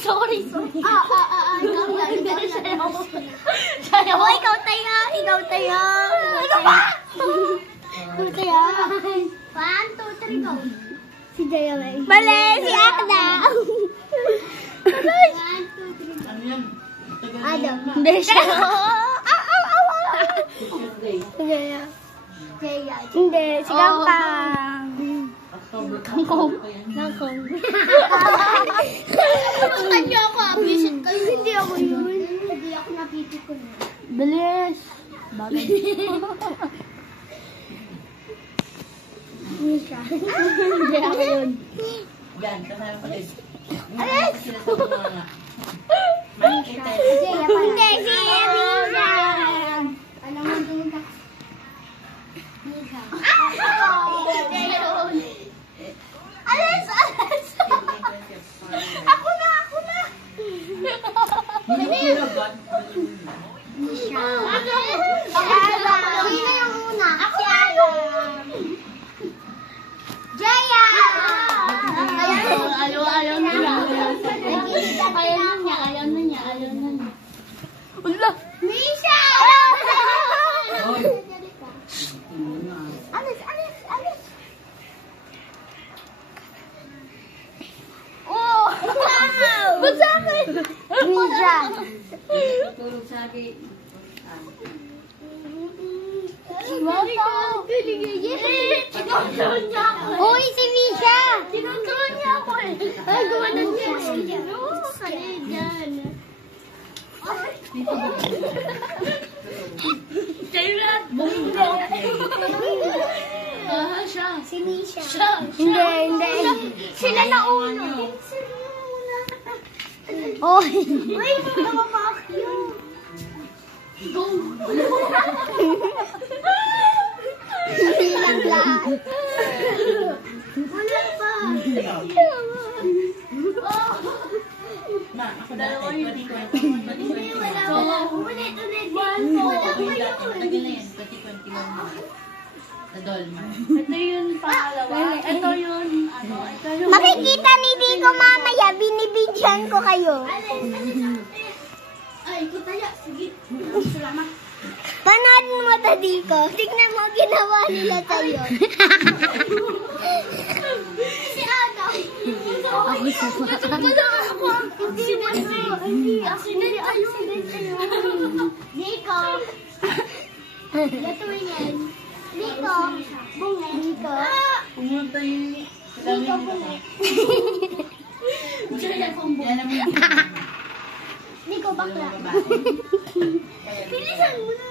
Sorry. Sayo. Oh, ikaw tayo. Ano ba? Ikaw tayo. 1, 2, 3, go. Si Jaya May. Mali, si Akda. 1, 2, 3, go. Ano yan? Adam. Hindi siya. Jaya. Hindi, si Kangkang. Kangkong. Tutukan niyo ako. Visit kayo. Hindi ako yun. Hindi ako napipikon. Bilis. Bagay. Misha. Hindi ako yun. Yan, kasama pa din. Alis! Sila sa mga. Makikita. Hindi, si Misha. Alam mo doon ka. Misha. Alis! Ako na! Hindi ko agad. Misha. Sino yung una? Ako si Adam. Jaya! Ayaw na niya. Wala. Misha! Hoy. Alis! Oh! Ba't sa akin? Misha! Tulog sa akin. Uy, si Misha! Tinutuan niya ako eh. Ay, gumanan niya. Kailan? Siya. Si Misha. Hindi. Sila na uno. Uy! Uy, namamak yun. Go. Hindi lang lahat. Wala pa. Ma, ako dati. Pwede ko. Wala pa. Ulit. Tagal na yan. 2021 na. Nadolma. Ito yung pangalawa. Ito yung Makikita ni Dico mamaya, binibidyan ko kayo. Ay, kutaya. Sige. Salamat. Panood mo to, Dico. Tignan mo ginawa nila sa'yo. Si Adam. Ako sa Accident tayo. Dico. Gatuin yan. Dico. Dico. Pumunta yung... Dico bungit. Yan naman. Dico bakla. Bilisan mo na.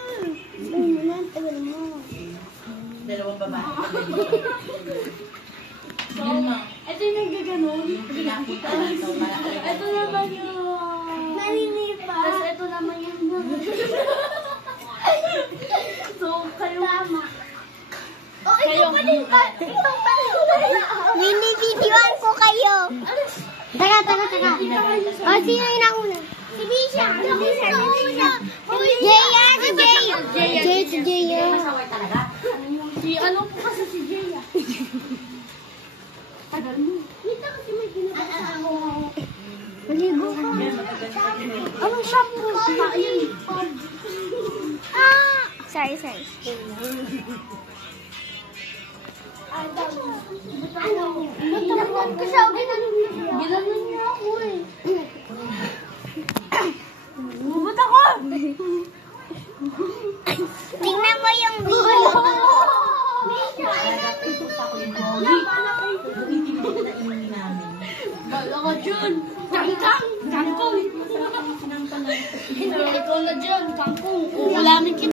Tagal mo. Dalawang babae. Yun ma. Ito yung nagaganon. Pinapunta na ito. Ito naman yung... Naninipa. Tapos ito naman yung... So, kayo... Tama. Oh, ito pa din ba? Ito pa din ba? Binibidyoan ko kayo. Taga. O, sino yung nauna? Si Misha. Jaya, si Jaya. Si Jaya. Si ano po kasi si Jaya. Tagal mo. Kita kasi may ginagawa. Maligo ka. Anong shampoo? Ayun. Sorry. Ano? Ginagawa ko siya. Ginanon niya ako eh. Bubot ako! Tingnan mo yung video. Bala ka dyan! Kangkong! Ikaw na dyan! Kangkong! Ulamin kita!